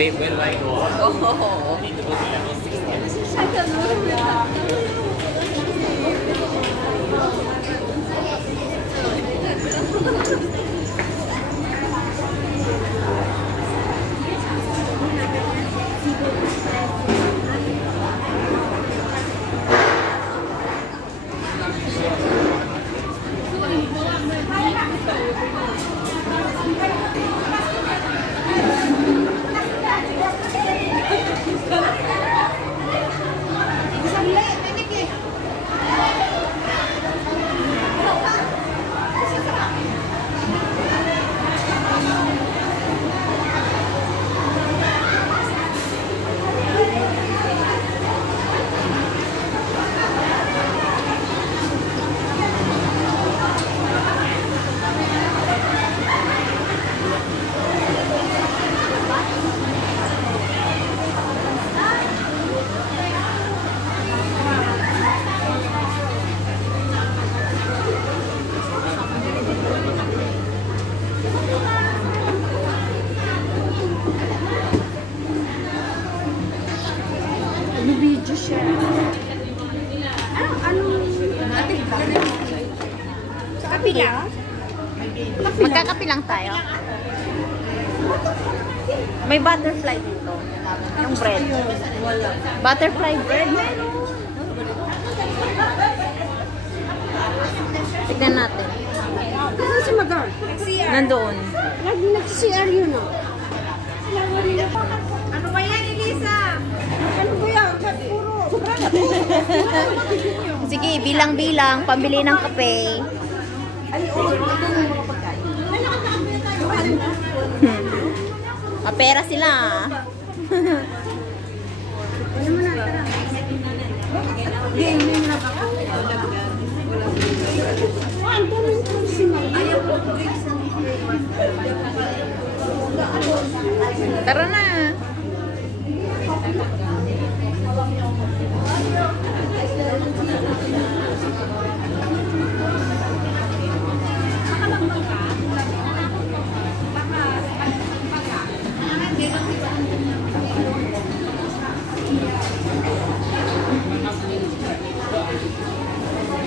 Babe, when do I go on? Oh. I need to go to level 60. Video siya. Anong sa kapila? Magkakapilang tayo. May butterfly dito. Yung bread. Butterfly bread. Tignan natin. Saan si Magar? Nandoon. Nag-CR yun, no? Ano ba yan, Elisa? Ano ba yan? Puro. Sige, bilang-bilang. Pambili ng kape. Mapera sila. Tara na.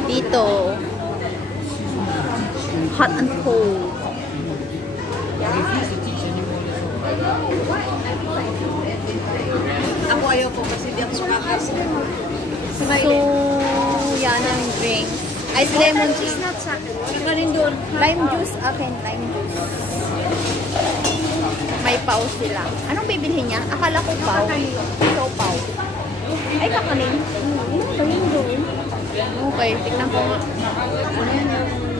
Dito. Hot and cold. Ako ayoko kasi di ako makakasya. So, yan ang drink. Ice lemon juice. Not sa akin. Ano rin doon? Lime juice. Akin, lime juice. May pau sila. Anong bibilhin niya? Akala ko pau. So, pau. Ay, kakanin. Ayun doon. Okay, tignan ko nga. Ano yan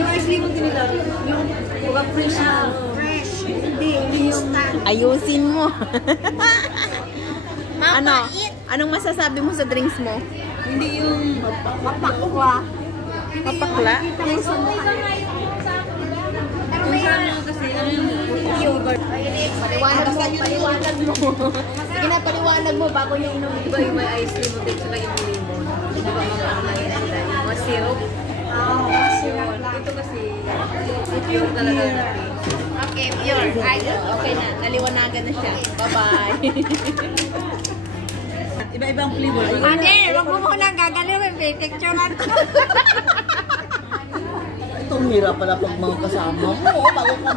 yung ice lemon din nila. Yung fresh na. Fresh. Hindi yung Ayusin mo. Ano? Anong masasabi mo sa drinks mo? Hindi yung Mapakla. Mapakla? yung sa ano kasi ano yung yogurt. Paliwanag mo, paliwanag mo. Sige na, paliwanag mo bago yung inom. Diba yung may ice lemon din sila yung lemon. Diba mga ano na yun sila? Yung mga syrup. Ito kasi pure talaga na Okay, pure. Ay, okay na. Naliwanagan na siya. Bye-bye. Iba-ibang flavor. Ate, wag mo muna gagalawin. Picturean ko. Itong hirap pala pag mga kasama mo bago ka